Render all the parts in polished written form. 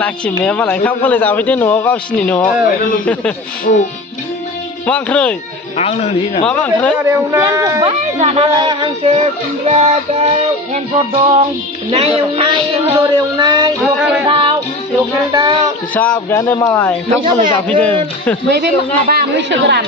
लाखि मैया मालाय ओंखाम गोरलै जाफैदो न'आव गावसिनि न'आव मा ओंख्रै माबा ओंख्रै हांसो खुमब्रा दाउ एन्जर दं ना एवनाय एन्जर एवनाय लकेल दाउ साबगायानो मालाय ओंखाम गोरलै जाफैदों बे माबा मैसो गोरान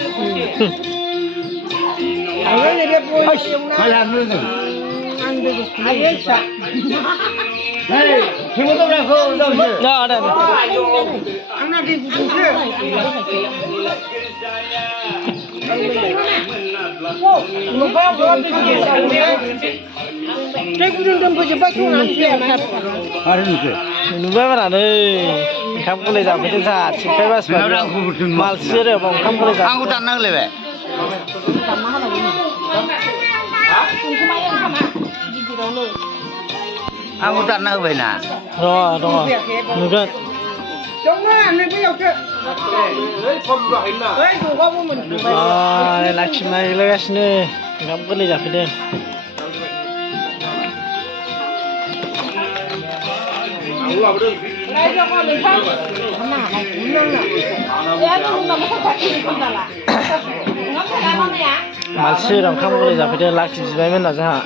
नुबाय बारानो ओंखाम गोरलै जाफैदों जोंहा सिमफ्राय बासिबाय मालसि आरो ओंखाम गोरलै जाफैदों आंखौ दानना होलायबाय आंखौ दानना होबायना दङ नुगोन लाखि नायलायगासिनो ओंखाम गोरलै जाफैदों मानसि ओंखाम गोरलै जाफैदों लाखि बिबायमोन ना जोंहा